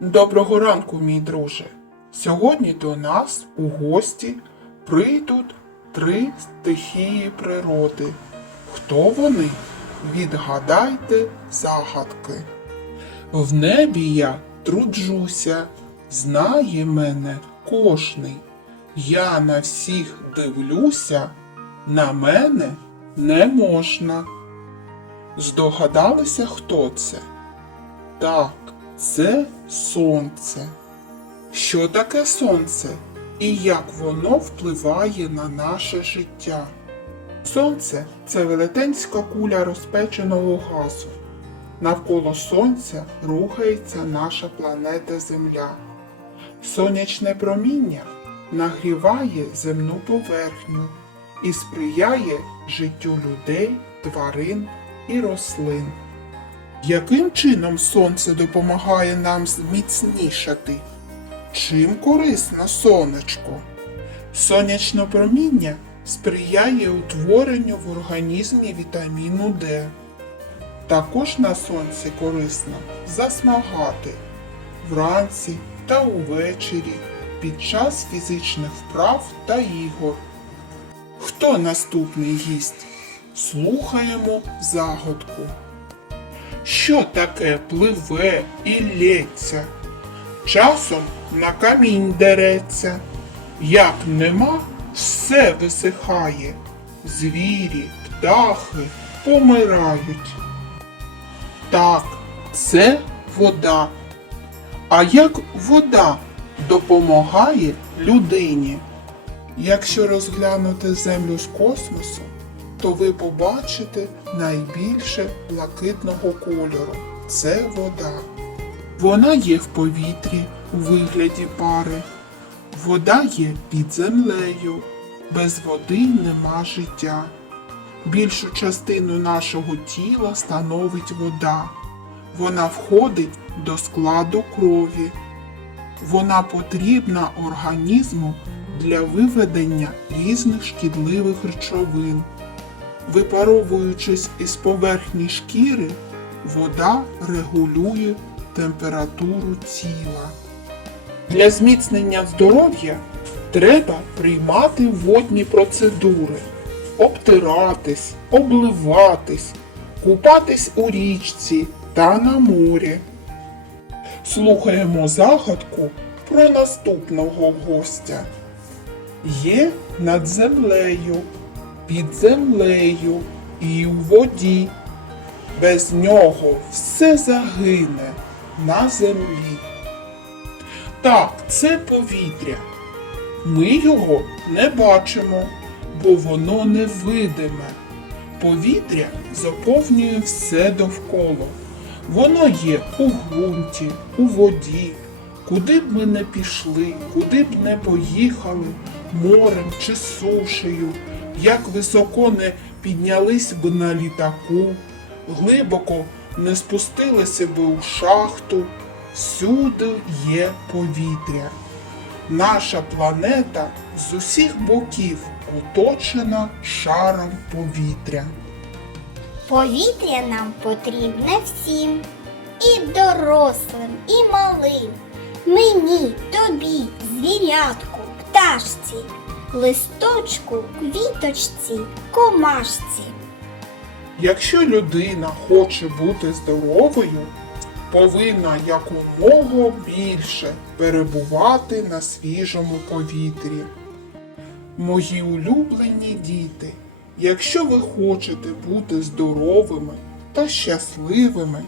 Доброго ранку, мій друже. Сьогодні до нас у гості прийдуть три стихії природи. Хто вони? Відгадайте загадки. В небі я труджуся, знає мене кожний. Я на всіх дивлюся, на мене не можна. Здогадалися, хто це? Так, це сонце. Що таке сонце і як воно впливає на наше життя? Сонце це велетенська куля розпеченого газу. Навколо сонця рухається наша планета Земля. Сонячне проміння нагріває земну поверхню і сприяє життю людей, тварин і рослин. Яким чином сонце допомагає нам зміцнішати? Чим корисне сонечко? Сонячне проміння сприяє утворенню в організмі вітаміну Д. Також на сонці корисно засмагати вранці та увечері під час фізичних вправ та ігор. Хто наступний гість? Слухаємо загадку. Що таке пливе і лється? Часом на камінь дереться. Як нема, все висихає. Звірі, птахи помирають. Так, це вода. А як вода допомагає людині? Якщо розглянути Землю з космосу, то ви побачите найбільше блакитного кольору це вода. Вона є в повітрі у вигляді пари. Вода є під землею. Без води нема життя. Більшу частину нашого тіла становить вода. Вона входить до складу крові. Вона потрібна організму для виведення різних шкідливих речовин. Випаровуючись із поверхні шкіри, вода регулює температуру тіла. Для зміцнення здоров'я треба приймати водні процедури, обтиратись, обливатись, купатись у річці та на морі. Слухаємо загадку про наступного гостя. Є над землею, під землею і у воді. Без нього все загине на землі. Так, це повітря. Ми його не бачимо, бо воно невидиме. Повітря заповнює все довкола. Воно є у ґрунті, у воді, куди б ми не пішли, куди б не поїхали, морем чи сушею, як високо не піднялись б на літаку, глибоко не спустилися би у шахту, всюди є повітря. Наша планета з усіх боків оточена шаром повітря. Повітря нам потрібне всім, і дорослим, і малим. Мені, тобі, звірятку, пташці, листочку, квіточці, комашці. Якщо людина хоче бути здоровою, повинна якомога більше перебувати на свіжому повітрі. Мої улюблені діти, якщо ви хочете бути здоровими та щасливими,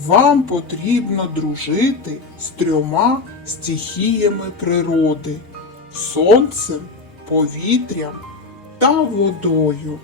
вам потрібно дружити з трьома стихіями природи сонцем, повітрям та водою.